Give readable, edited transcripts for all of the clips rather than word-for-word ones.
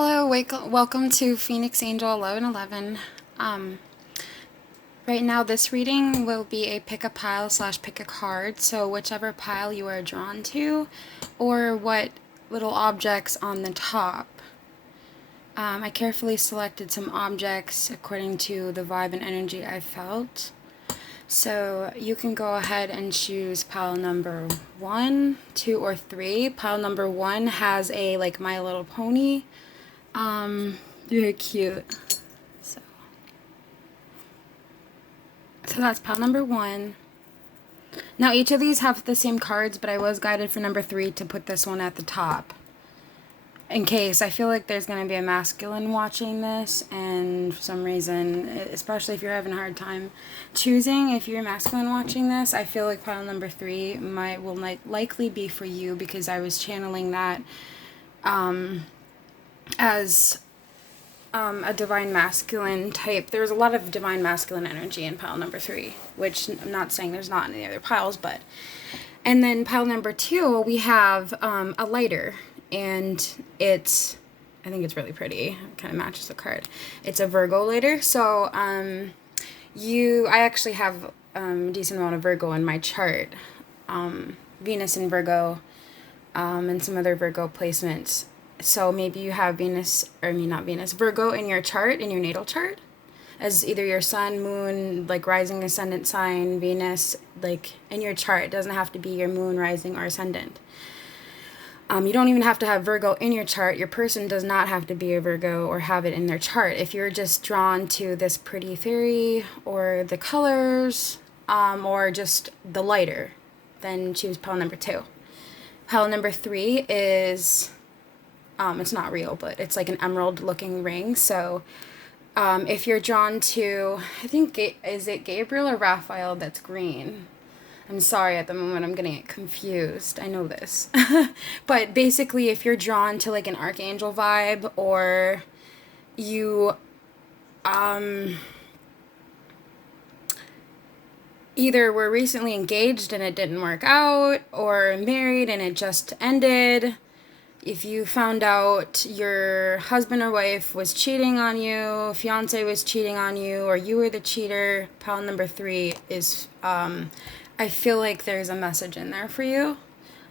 Hello, welcome to Phoenix Angel 1111. Right now this reading will be a pick a pile / pick a card, so whichever pile you are drawn to or what little objects on the top. I carefully selected some objects according to the vibe and energy I felt. So you can go ahead and choose pile number 1, 2, or 3. Pile number 1 has a like My Little Pony. Very cute. So that's pile number 1. Now each of these have the same cards, but I was guided for number 3 to put this one at the top. In case, I feel like there's going to be a masculine watching this, and for some reason, especially if you're having a hard time choosing, if you're masculine watching this, I feel like pile number 3 will likely be for you, because I was channeling that as a divine masculine type. There's a lot of divine masculine energy in pile number 3, which I'm not saying there's not in the other piles, but... And then pile number 2, we have a lighter. And I think it's really pretty. It kind of matches the card. It's a Virgo lighter. So, I actually have a decent amount of Virgo in my chart. Venus in Virgo, and some other Virgo placements. So maybe you have Virgo in your chart, in your natal chart, as either your sun, moon, like rising, ascendant sign, Venus, like in your chart. It doesn't have to be your moon, rising, or ascendant. You don't even have to have Virgo in your chart. Your person does not have to be a Virgo or have it in their chart. If you're just drawn to this pretty fairy or the colors, or just the lighter, then choose pile number 2. Pile number 3 is, it's not real, but it's like an emerald looking ring. So if you're drawn to, I think, is it Gabriel or Raphael that's green? I'm sorry, at the moment I'm getting it confused. I know this. But basically, if you're drawn to like an archangel vibe, or you either were recently engaged and it didn't work out, or married and it just ended, if you found out your husband or wife was cheating on you, fiance was cheating on you, or you were the cheater, pile number 3 is... I feel like there's a message in there for you.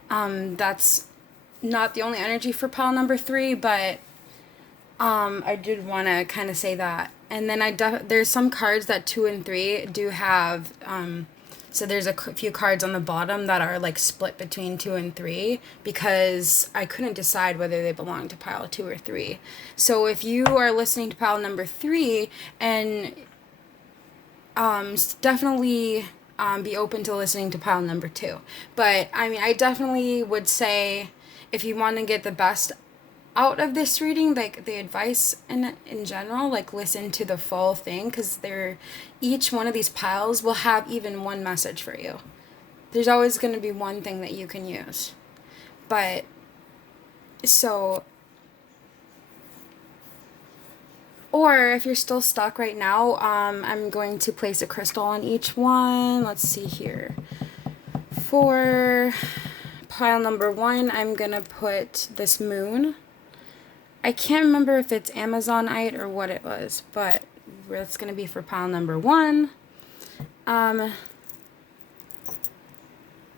That's not the only energy for pile number 3, but I did want to kind of say that. And then there's some cards that 2 and 3 do have. So there's a few cards on the bottom that are like split between 2 and 3, because I couldn't decide whether they belong to pile 2 or 3. So if you are listening to pile number 3, and definitely... be open to listening to pile number 2. But, I mean, I definitely would say, if you want to get the best out of this reading, like, the advice in general, like, listen to the full thing, because each one of these piles will have even one message for you. There's always going to be one thing that you can use. But, so... Or if you're still stuck right now, I'm going to place a crystal on each one. Let's see here. For pile number 1, I'm going to put this moon. I can't remember if it's Amazonite or what it was, but that's going to be for pile number 1.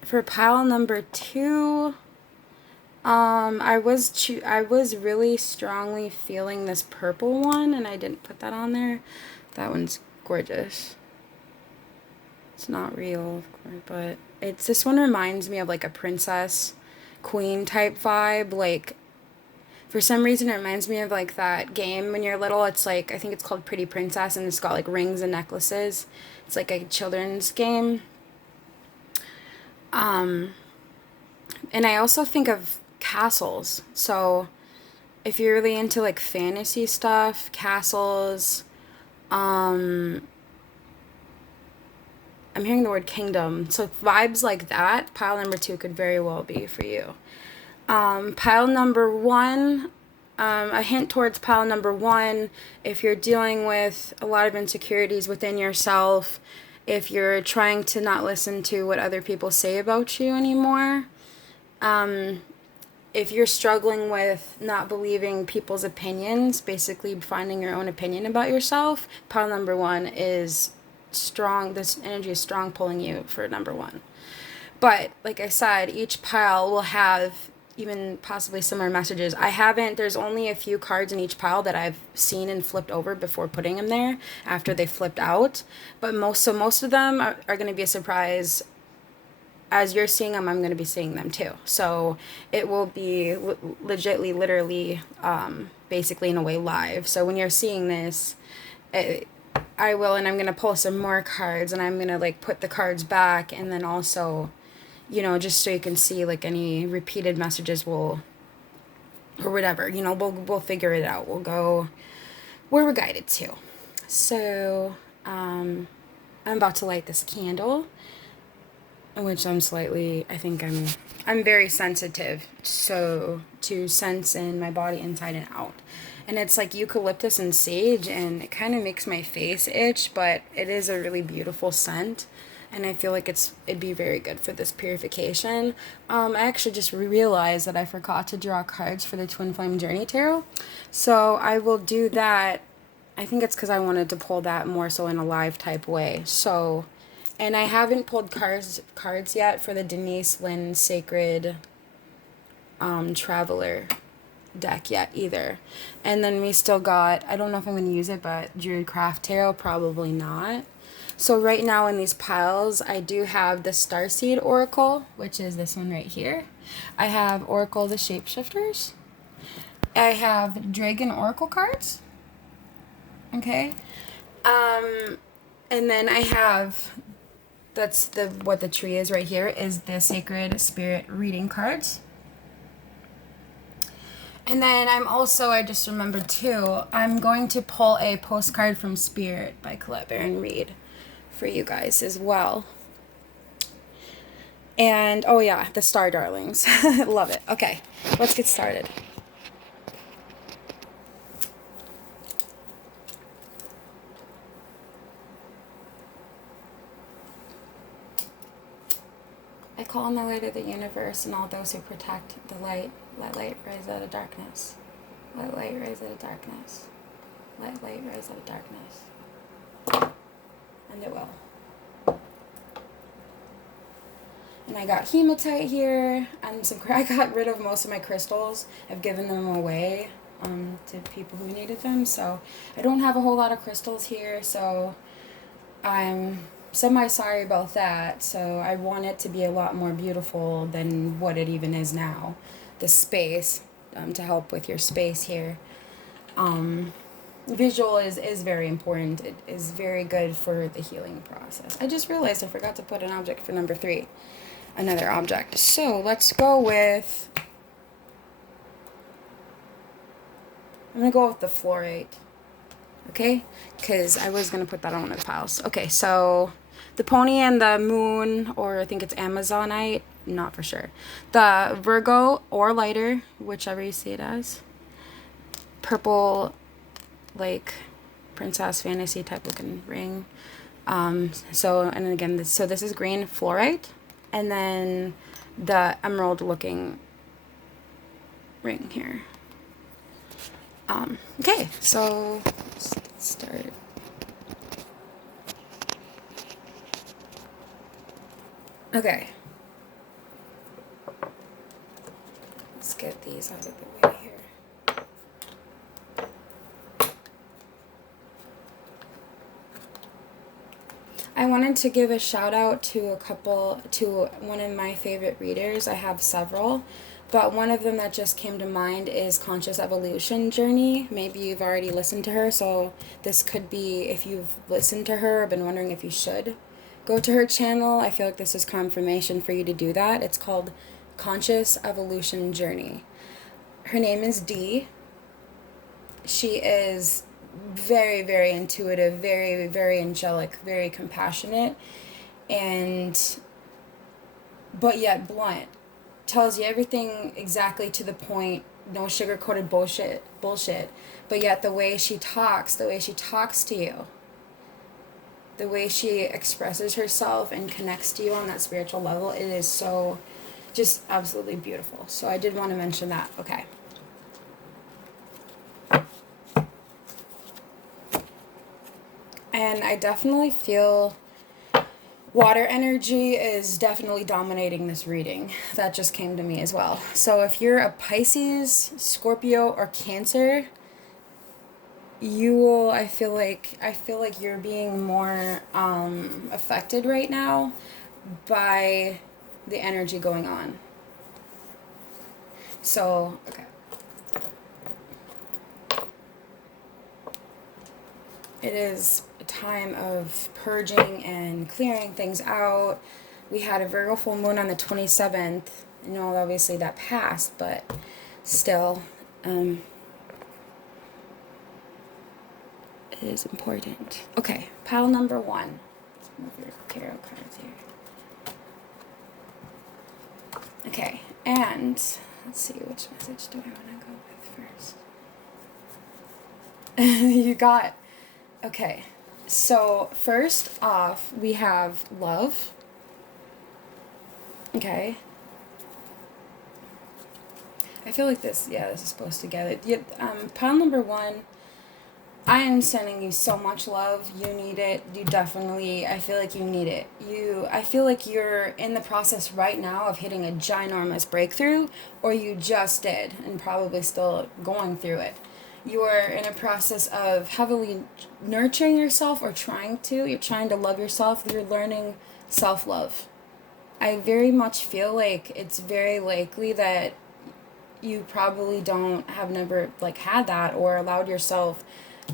For pile number 2... I was really strongly feeling this purple one, and I didn't put that on there. That one's gorgeous. It's not real, of course, but this one reminds me of like a princess, queen type vibe. Like, for some reason it reminds me of like that game when you're little. It's like, I think it's called Pretty Princess, and it's got like rings and necklaces. It's like a children's game. And I also think of castles. So if you're really into like fantasy stuff, castles, I'm hearing the word kingdom. So vibes like that, pile number 2 could very well be for you. Pile number 1, a hint towards pile number 1, if you're dealing with a lot of insecurities within yourself, if you're trying to not listen to what other people say about you anymore, if you're struggling with not believing people's opinions, basically finding your own opinion about yourself, pile number 1 is strong. This energy is strong pulling you for number 1. But like I said, each pile will have even possibly similar messages. There's only a few cards in each pile that I've seen and flipped over before putting them there after they flipped out. But most of them are going to be a surprise. As you're seeing them, I'm going to be seeing them too. So it will be literally, basically in a way live. So when you're seeing this, I will, and I'm going to pull some more cards, and I'm going to like put the cards back, and then also, just so you can see like any repeated messages or whatever, we'll figure it out. We'll go where we're guided to. So, I'm about to light this candle, which I'm very sensitive, so to sense in my body inside and out. And it's like eucalyptus and sage, and it kind of makes my face itch, but it is a really beautiful scent, and I feel like it'd be very good for this purification. I actually just realized that I forgot to draw cards for the Twin Flame Journey Tarot, so I will do that. I think it's because I wanted to pull that more so in a live type way. So, and I haven't pulled cards yet for the Denise Lynn Sacred Traveler deck yet either. And then we still got, I don't know if I'm going to use it, but Druid Craft Tarot, probably not. So right now in these piles, I do have the Starseed Oracle, which is this one right here. I have Oracle the Shapeshifters. I have Dragon Oracle cards. Okay. And then I have, what the tree is right here, is the Sacred Spirit Reading cards. And then I just remembered too, I'm going to pull a postcard from Spirit by Colette Baron Reed for you guys as well. And, oh yeah, the Star Darlings. Love it. Okay, let's get started. I call on the light of the universe and all those who protect the light. Let light rise out of darkness. Let light rise out of darkness. Let light rise out of darkness. And it will. And I got hematite here, and I got rid of most of my crystals. I've given them away to people who needed them, so I don't have a whole lot of crystals here, so I'm semi-sorry about that. So I want it to be a lot more beautiful than what it even is now. The space, to help with your space here. Visual is very important. It is very good for the healing process. I just realized I forgot to put an object for number 3. Another object. So let's go with, I'm going to go with the fluorite. Okay? Because I was going to put that on one of the piles. Okay, so the pony and the moon, or I think it's Amazonite, not for sure. The Virgo or lighter, whichever you see it as. Purple, like princess fantasy type looking ring. And again, this is green fluorite. And then the emerald looking ring here. Okay, so let's get started. Okay. Let's get these out of the way here. I wanted to give a shout out to one of my favorite readers. I have several, but one of them that just came to mind is Conscious Evolution Journey. Maybe you've already listened to her, so this could be, if you've listened to her or been wondering if you should go to her channel, I feel like this is confirmation for you to do that. It's called Conscious Evolution Journey. Her name is Dee. She is very, very intuitive, very, very angelic, very compassionate, but yet blunt. Tells you everything exactly to the point, no sugar-coated bullshit, but yet the way she talks to you, the way she expresses herself and connects to you on that spiritual level, it is so Just absolutely beautiful. So I did want to mention that. Okay. And I definitely feel water energy is definitely dominating this reading. That just came to me as well. So if you're a Pisces, Scorpio, or Cancer, you will, I feel like you're being more affected right now by the energy going on. So, okay. It is a time of purging and clearing things out. We had a Virgo full moon on the 27th. I know obviously that passed, but still, it is important. Okay, pile number 1. Let's move your tarot cards here. Okay, and let's see, which message do I want to go with first? You got, okay, so first off, we have love. Okay. I feel like this is supposed to get it. Yeah, pile number 1, I am sending you so much love. You need it. You definitely, I feel like you need it. I feel like you're in the process right now of hitting a ginormous breakthrough, or you just did, and probably still going through it. You are in a process of heavily nurturing yourself, or trying to. You're trying to love yourself. You're learning self-love. I very much feel like it's very likely that you probably have never like had that or allowed yourself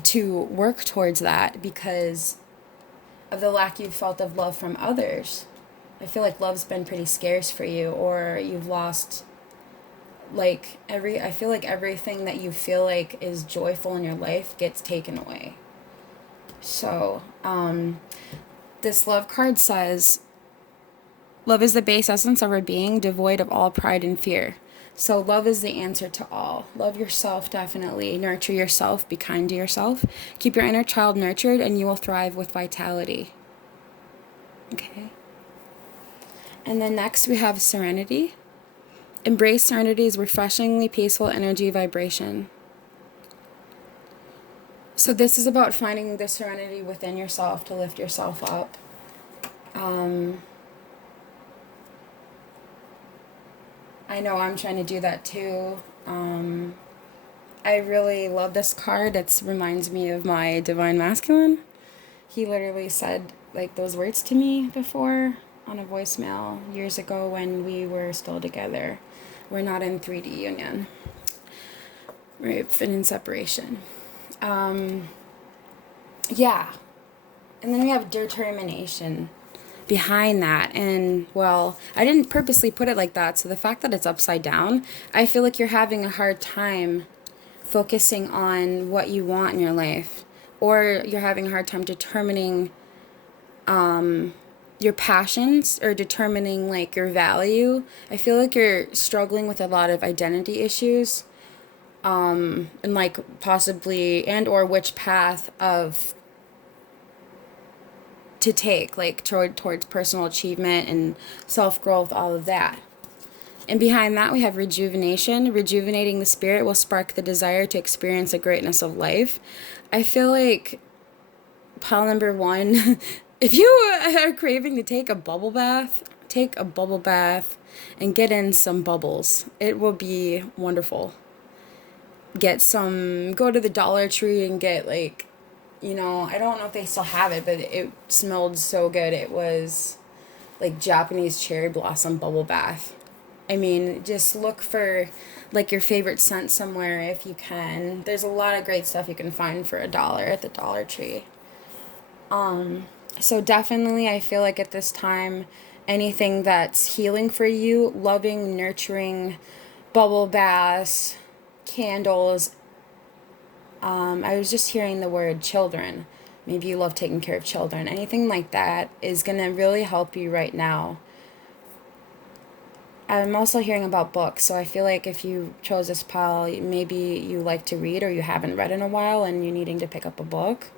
to work towards that because of the lack you've felt of love from others. I feel like love's been pretty scarce for you, or you've lost like I feel like everything that you feel like is joyful in your life gets taken away. So, this love card says, love is the base essence of our being, devoid of all pride and fear. So love is the answer to all. Love yourself, definitely. Nurture yourself. Be kind to yourself. Keep your inner child nurtured, and you will thrive with vitality. Okay. And then next we have serenity. Embrace serenity's refreshingly peaceful energy vibration. So this is about finding the serenity within yourself to lift yourself up. I know I'm trying to do that too. I really love this card. It reminds me of my divine masculine. He literally said like those words to me before on a voicemail years ago when we were still together. We're not in 3D union. We've been in separation. Yeah. And then we have determination behind that. And, well, I didn't purposely put it like that. So the fact that it's upside down, I feel like you're having a hard time focusing on what you want in your life. Or you're having a hard time determining your passions or determining, like, your value. I feel like you're struggling with a lot of identity issues. And, like, possibly, and or which path to take, like towards personal achievement and self-growth, all of that. And behind that we have rejuvenation. Rejuvenating the spirit will spark the desire to experience the greatness of life. I feel like pile number 1, if you are craving to take a bubble bath and get in some bubbles. It will be wonderful. Go to the Dollar Tree and get like, I don't know if they still have it, but it smelled so good. It was like Japanese cherry blossom bubble bath. I mean, just look for like your favorite scent somewhere if you can. There's a lot of great stuff you can find for $1 at the Dollar Tree. So definitely I feel like at this time, anything that's healing for you, loving, nurturing, bubble baths, candles. I was just hearing the word children. Maybe you love taking care of children. Anything like that is going to really help you right now. I'm also hearing about books, so I feel like if you chose this pile, maybe you like to read or you haven't read in a while and you're needing to pick up a book.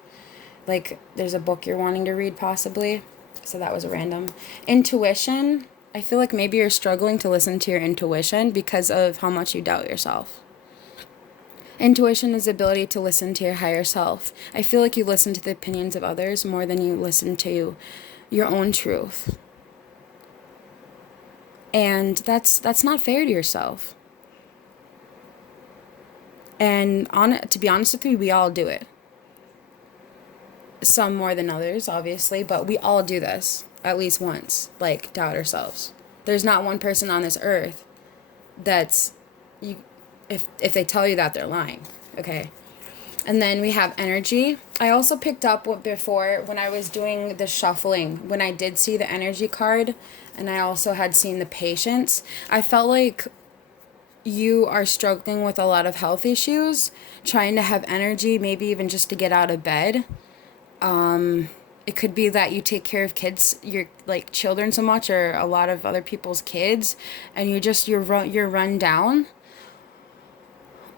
Like, there's a book you're wanting to read possibly. So that was random. Intuition. I feel like maybe you're struggling to listen to your intuition because of how much you doubt yourself. Intuition is the ability to listen to your higher self. I feel like you listen to the opinions of others more than you listen to your own truth. And that's not fair to yourself. And to be honest with you, we all do it. Some more than others, obviously, but we all do this at least once, like doubt ourselves. There's not one person on this earth that's you if they tell you that, they're lying. Okay. And then we have energy. I also picked up what before when I was doing the shuffling, when I did see the energy card and I also had seen the patience, I felt like you are struggling with a lot of health issues, trying to have energy, maybe even just to get out of bed. It could be that you take care of kids, your like children so much, or a lot of other people's kids, and you're run down.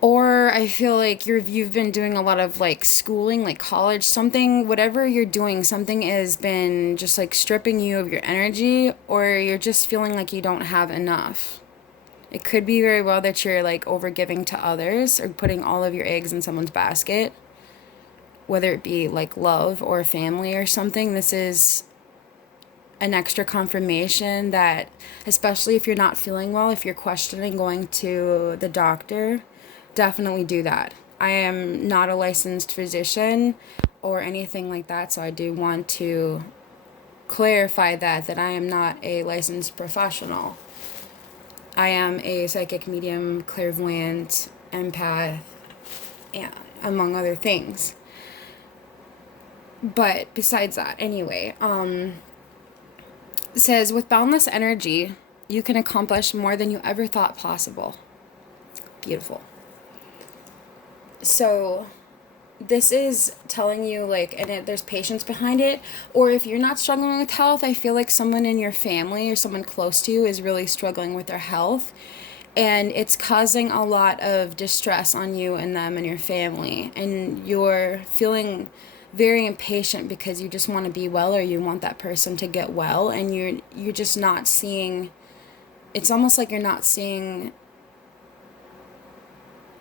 Or I feel like you've been doing a lot of like schooling, like college, something, whatever you're doing, something has been just like stripping you of your energy, or you're just feeling like you don't have enough. It could be very well that you're like overgiving to others or putting all of your eggs in someone's basket, whether it be like love or family or something. This is an extra confirmation that, especially if you're not feeling well, if you're questioning going to the doctor, definitely do that. I am not a licensed physician or anything like that, so I do want to clarify that I am not a licensed professional. I am a psychic medium, clairvoyant, empath, and among other things. But besides that, anyway, it says, with boundless energy, you can accomplish more than you ever thought possible. Beautiful. So this is telling you, like, and there's patience behind it. Or if you're not struggling with health, I feel like someone in your family or someone close to you is really struggling with their health. And it's causing a lot of distress on you and them and your family. And you're feeling very impatient because you just want to be well, or you want that person to get well. And you're just not seeing, it's almost like you're not seeing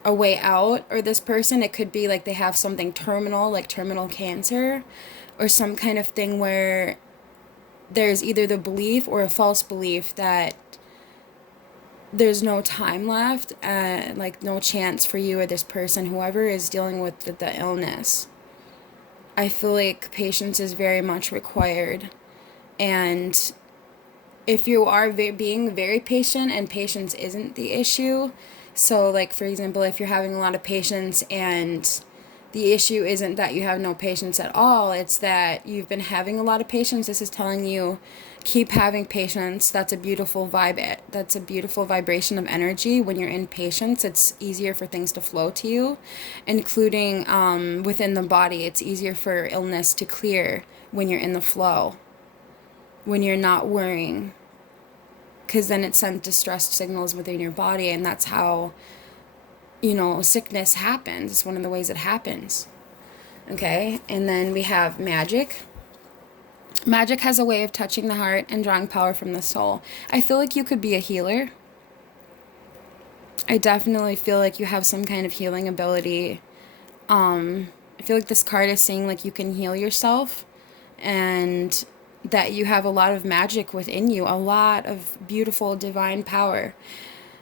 a way out, or this person, it could be like they have something terminal, like terminal cancer, or some kind of thing where there's either the belief or a false belief that there's no time left, like no chance for you or this person, whoever is dealing with the illness. I feel like patience is very much required. And if you are being very patient and patience isn't the issue, so like for example, if you're having a lot of patience and the issue isn't that you have no patience at all, it's that you've been having a lot of patience, this is telling you keep having patience. That's a beautiful vibe. That's a beautiful vibration of energy. When you're in patience, it's easier for things to flow to you, including within the body. It's easier for illness to clear when you're in the flow, when you're not worrying, because then it sends distress signals within your body, and that's how, sickness happens. It's one of the ways it happens. Okay, and then we have magic. Magic has a way of touching the heart and drawing power from the soul. I feel like you could be a healer. I definitely feel like you have some kind of healing ability. I feel like this card is saying like you can heal yourself, and that you have a lot of magic within you, a lot of beautiful divine power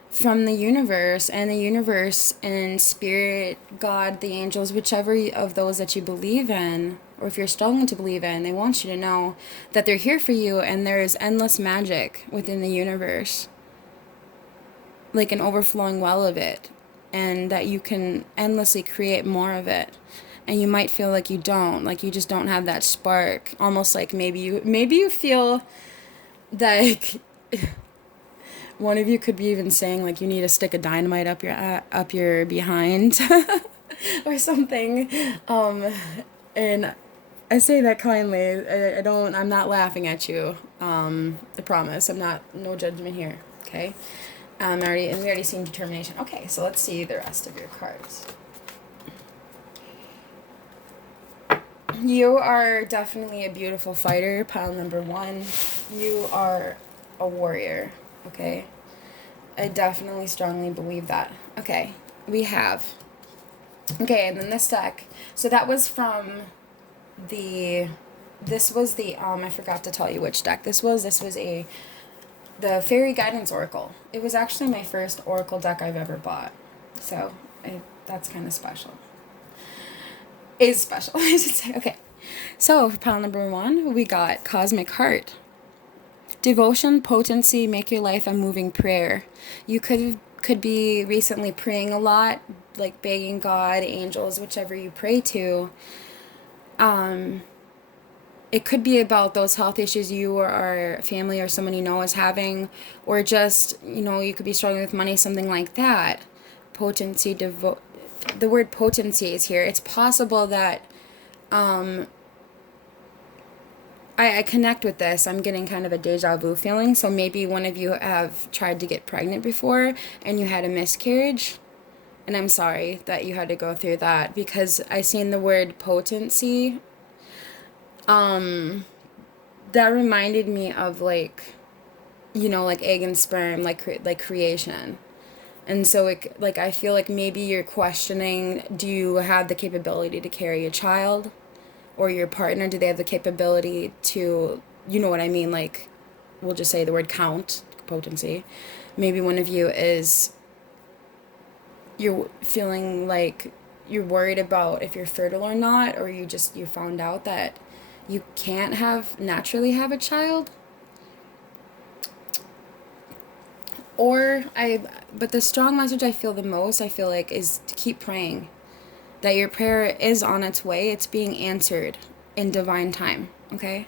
from the universe, and spirit, God, the angels, whichever of those that you believe in, or if you're struggling to believe in, they want you to know that they're here for you, and there is endless magic within the universe, like an overflowing well of it, and that you can endlessly create more of it. And you might feel like you don't, like you just don't have that spark, almost like maybe you feel like one of you could be even saying like you need a stick of dynamite up your behind or something. And I say that kindly. I'm not laughing at you. I promise. No judgment here. Okay. We already seen determination. Okay, so let's see the rest of your cards. You are definitely a beautiful fighter, pile number 1. You are a warrior, okay? I definitely strongly believe that. Okay, we have... Okay, and then this deck. So that was from the... This was the, I forgot to tell you which deck this was. This was the Fairy Guidance Oracle. It was actually my first Oracle deck I've ever bought. So, that's kind of special. Is special, I should say. Okay. So, for pile number 1, we got Cosmic Heart. Devotion, potency, make your life a moving prayer. You could be recently praying a lot, like begging God, angels, whichever you pray to. It could be about those health issues you or family or someone you know is having, or just, you could be struggling with money, something like that. Potency, the word potency is here. It's possible that I connect with this. I'm getting kind of a deja vu feeling. So maybe one of you have tried to get pregnant before and you had a miscarriage. And I'm sorry that you had to go through that, because I seen the word potency. That reminded me of like egg and sperm, like creation. And so I feel like maybe you're questioning, do you have the capability to carry a child? Or your partner, do they have the capability to, you know what I mean, like, we'll just say the word count, potency. Maybe one of you you're feeling like you're worried about if you're fertile or not, or you found out that you can't naturally have a child. But the strong message I feel the most, I feel like, is to keep praying. That your prayer is on its way. It's being answered in divine time. Okay?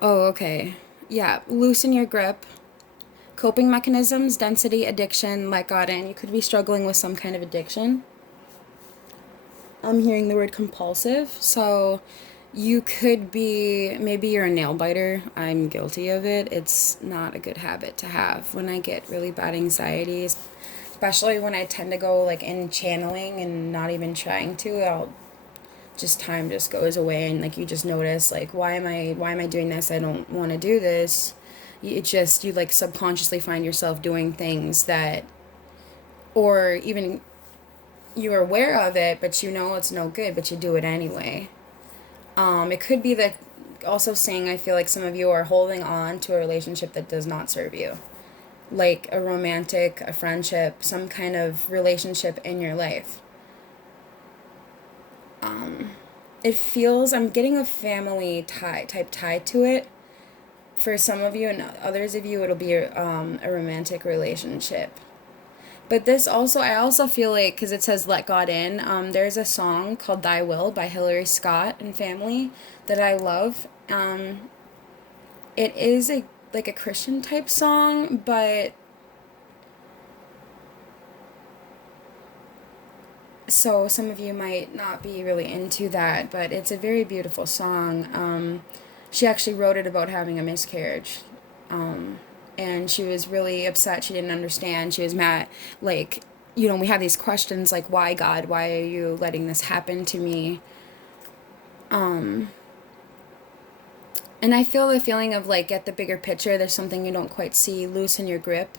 Oh, okay. Yeah. Loosen your grip. Coping mechanisms, density, addiction, let God in. You could be struggling with some kind of addiction. I'm hearing the word compulsive. So you could be, maybe you're a nail biter. I'm guilty of it. It's not a good habit to have. When I get really bad anxieties, especially when I tend to go like in channeling and not even trying to, time just goes away, and like you just notice like, why am I doing this? I don't want to do this. You like subconsciously find yourself doing things that, or even you're aware of it, but it's no good, but you do it anyway. It could be that also saying, I feel like some of you are holding on to a relationship that does not serve you. Like a romantic, a friendship, some kind of relationship in your life. It feels, I'm getting a family type tie to it. For some of you, and others of you, it'll be a romantic relationship. But this also, I also feel like, because it says let God in, there's a song called Thy Will by Hillary Scott and family that I love. It is a Christian type song, but so some of you might not be really into that, but it's a very beautiful song. She actually wrote it about having a miscarriage. And she was really upset. She didn't understand. She was mad. Like, we have these questions like, why, God? Why are you letting this happen to me? And I feel the feeling of like, get the bigger picture. There's something you don't quite see. Loosen your grip.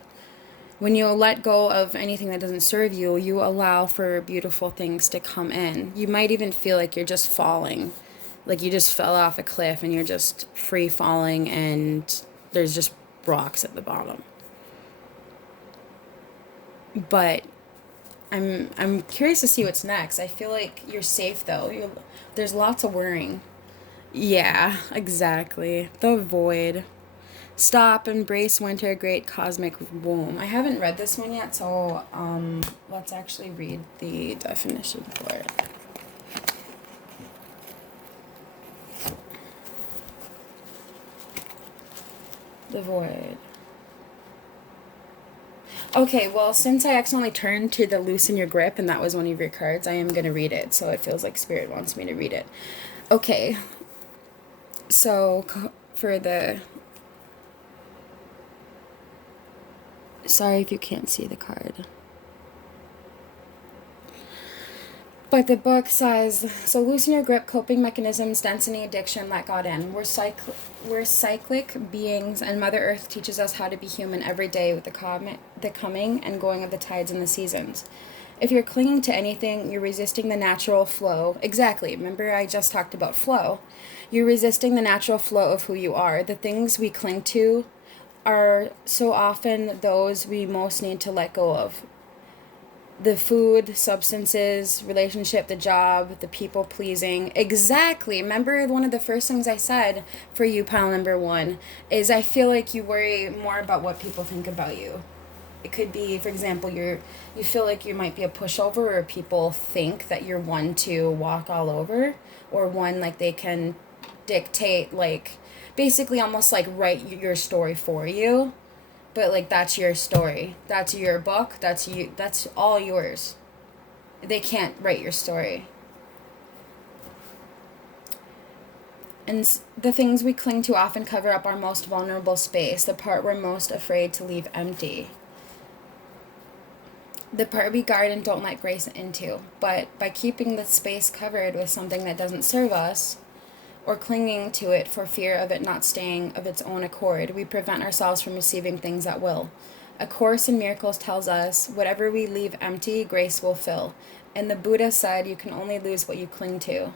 When you let go of anything that doesn't serve you, you allow for beautiful things to come in. You might even feel like you're just falling. Like you just fell off a cliff and you're just free falling and there's just rocks at the bottom. But I'm curious to see what's next. I feel like you're safe though. There's lots of worrying. Yeah, exactly. The void. Stop, embrace winter, great cosmic womb. I haven't read this one yet, so let's actually read the definition for it. The void. Okay, well, since I accidentally turned to the loosen your grip, and that was one of your cards, I am going to read it, so it feels like Spirit wants me to read it. Okay, so for the... Sorry if you can't see the card. But the book says, so loosen your grip, coping mechanisms, density, addiction, let God in. We're cyclic beings, and Mother Earth teaches us how to be human every day with the coming and going of the tides and the seasons. If you're clinging to anything, you're resisting the natural flow. Exactly. Remember I just talked about flow. You're resisting the natural flow of who you are. The things we cling to are so often those we most need to let go of. The food, substances, relationship, the job, the people pleasing. Exactly. Remember one of the first things I said for you, pile number 1, is I feel like you worry more about what people think about you. It could be, for example, you feel like you might be a pushover, or people think that you're one to walk all over, or one like they can dictate, like basically almost like write your story for you. But like that's your story. That's your book. That's you. That's all yours. They can't write your story. And the things we cling to often cover up our most vulnerable space, the part we're most afraid to leave empty. The part we guard and don't let grace into. But by keeping the space covered with something that doesn't serve us, or clinging to it for fear of it not staying of its own accord, we prevent ourselves from receiving things that will. A Course in Miracles tells us, whatever we leave empty, grace will fill. And the Buddha said, you can only lose what you cling to.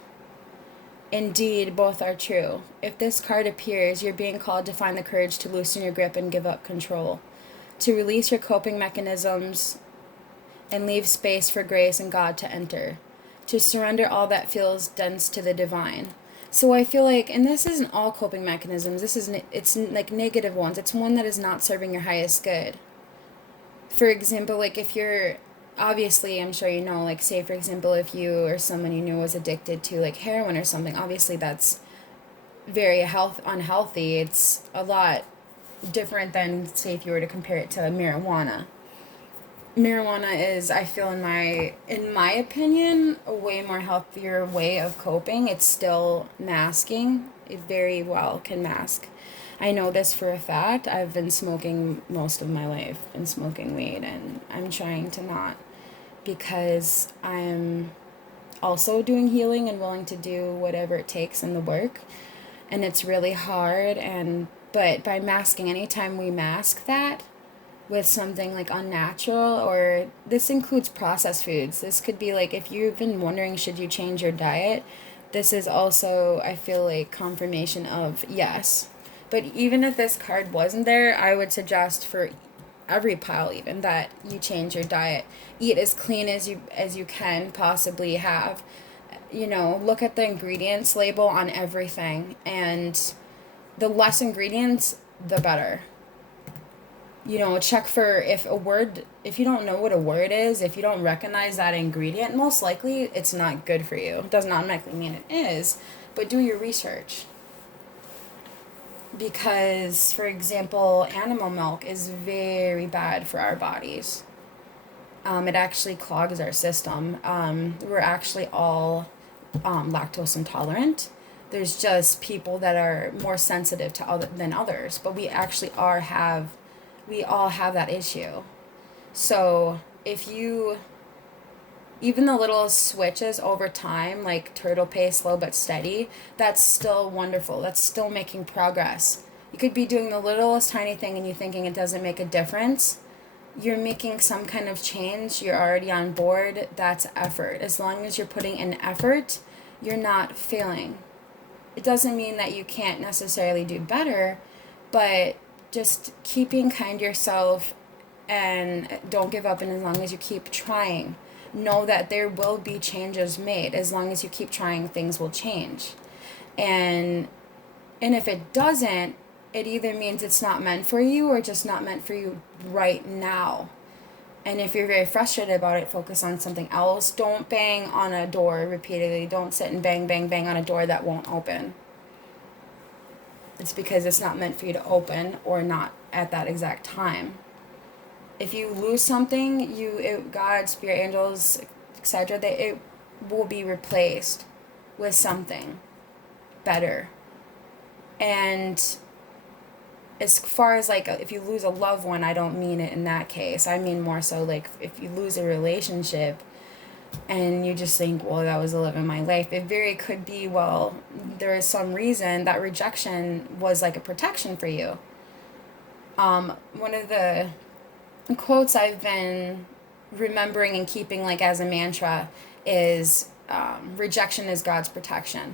Indeed, both are true. If this card appears, you're being called to find the courage to loosen your grip and give up control, to release your coping mechanisms and leave space for grace and God to enter, to surrender all that feels dense to the divine. So I feel like, and this isn't all coping mechanisms, it's like negative ones. It's one that is not serving your highest good. For example, like if you're, obviously, I'm sure you know, like say for example, if you or someone you knew was addicted to like heroin or something, obviously that's very unhealthy. It's a lot different than, say, if you were to compare it to marijuana. Marijuana is, I feel, in my opinion, a way more healthier way of coping. It's still masking. It very well can mask. I know this for a fact. I've been smoking most of my life, been smoking weed, and I'm trying to not, because I'm also doing healing and willing to do whatever it takes in the work. And it's really hard, but by masking, anytime we mask that with something like unnatural, or this includes processed foods. This could be like, if you've been wondering, should you change your diet? This is also, I feel like, confirmation of yes. But even if this card wasn't there, I would suggest for every pile even that you change your diet. Eat as clean as you can possibly have. Look at the ingredients label on everything, and the less ingredients, the better. Check for if you don't know what a word is, if you don't recognize that ingredient, most likely it's not good for you. It does not automatically mean it is, but do your research. Because, for example, animal milk is very bad for our bodies. It actually clogs our system. We're actually all lactose intolerant. There's just people that are more sensitive than others, but we actually we all have that issue. So even the little switches over time, like turtle pace, slow but steady, that's still wonderful. That's still making progress. You could be doing the littlest tiny thing and you thinking it doesn't make a difference. You're making some kind of change. You're already on board. That's effort. As long as you're putting in effort, you're not failing. It doesn't mean that you can't necessarily do better, but just keeping kind to yourself, and don't give up. And as long as you keep trying, know that there will be changes made. As long as you keep trying, things will change. And if it doesn't, it either means it's not meant for you or just not meant for you right now. And if you're very frustrated about it, focus on something else. Don't bang on a door repeatedly. Don't sit and bang, bang, bang on a door that won't open. It's because it's not meant for you to open, or not at that exact time. If you lose something, God, spirit, angels, etc., it will be replaced with something better. And as far as like, if you lose a loved one, I don't mean it in that case. I mean more so like if you lose a relationship, and you just think, well, that was the love of my life. It very could be, well, there is some reason that rejection was like a protection for you. One of the quotes I've been remembering and keeping like as a mantra is rejection is God's protection.